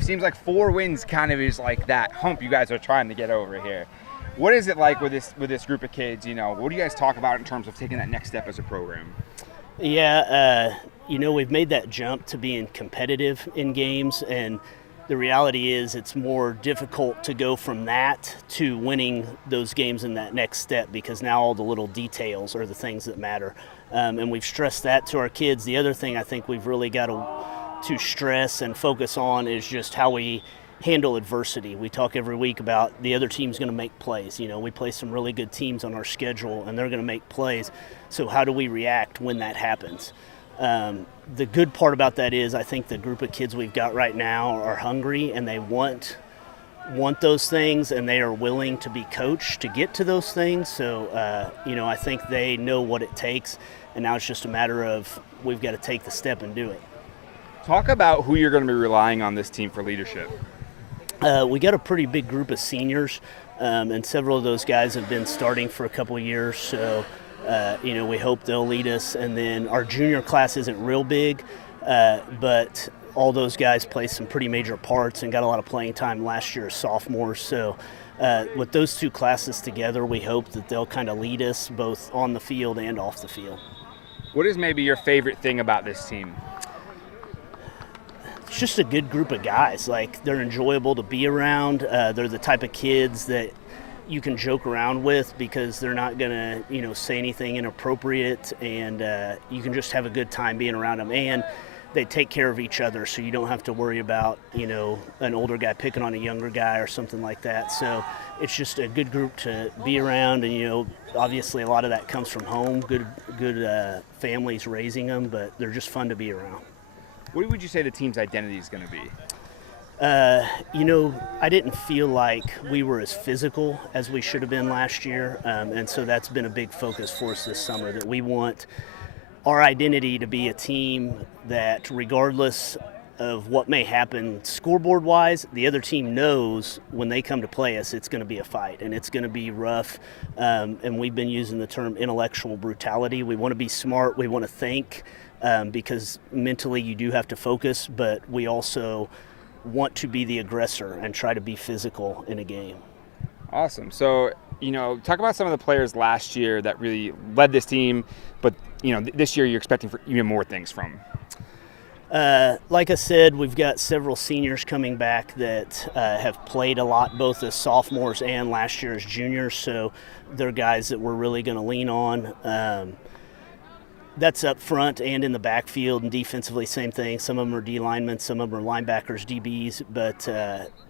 it seems like 4 wins kind of is like that hump you guys are trying to get over here. What is it like with this group of kids? What do you guys talk about in terms of taking that next step as a program? Yeah, we've made that jump to being competitive in games, and the reality is it's more difficult to go from that to winning those games in that next step, because now all the little details are the things that matter. And we've stressed that to our kids. The other thing I think we've really got to stress and focus on is just how we handle adversity. We talk every week about the other team's going to make plays. We play some really good teams on our schedule, and they're going to make plays. So how do we react when that happens? The good part about that is I think the group of kids we've got right now are hungry, and they want those things, and they are willing to be coached to get to those things. So, I think they know what it takes, and now it's just a matter of we've got to take the step and do it. Talk about who you're going to be relying on this team for leadership. We got a pretty big group of seniors, and several of those guys have been starting for a couple of years. So, we hope they'll lead us. And then our junior class isn't real big, but all those guys play some pretty major parts and got a lot of playing time last year as sophomores. So with those 2 classes together, we hope that they'll kind of lead us both on the field and off the field. What is maybe your favorite thing about this team? It's just a good group of guys. Like, they're enjoyable to be around. They're the type of kids that you can joke around with because they're not going to, say anything inappropriate, and you can just have a good time being around them. And they take care of each other, so you don't have to worry about, an older guy picking on a younger guy or something like that. So it's just a good group to be around, and, obviously a lot of that comes from home, good families raising them, but they're just fun to be around. What would you say the team's identity is going to be? I didn't feel like we were as physical as we should have been last year, and so that's been a big focus for us this summer, that we want our identity to be a team that, regardless of what may happen scoreboard-wise, the other team knows when they come to play us, it's going to be a fight, and it's going to be rough, and we've been using the term intellectual brutality. We want to be smart, we want to think, because mentally you do have to focus, but we also want to be the aggressor and try to be physical in a game. Awesome. So, talk about some of the players last year that really led this team, but, this year you're expecting for even more things from. Like I said, we've got several seniors coming back that have played a lot, both as sophomores and last year as juniors, so they're guys that we're really going to lean on. That's up front and in the backfield, and defensively, same thing. Some of them are D linemen, some of them are linebackers, DBs. But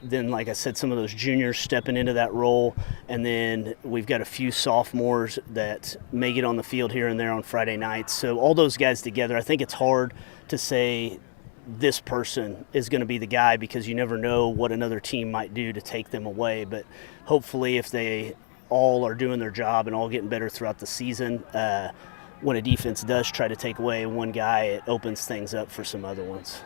then, like I said, some of those juniors stepping into that role. And then we've got a few sophomores that may get on the field here and there on Friday nights. So all those guys together, I think it's hard to say this person is going to be the guy, because you never know what another team might do to take them away. But hopefully, if they all are doing their job and all getting better throughout the season, when a defense does try to take away one guy, it opens things up for some other ones.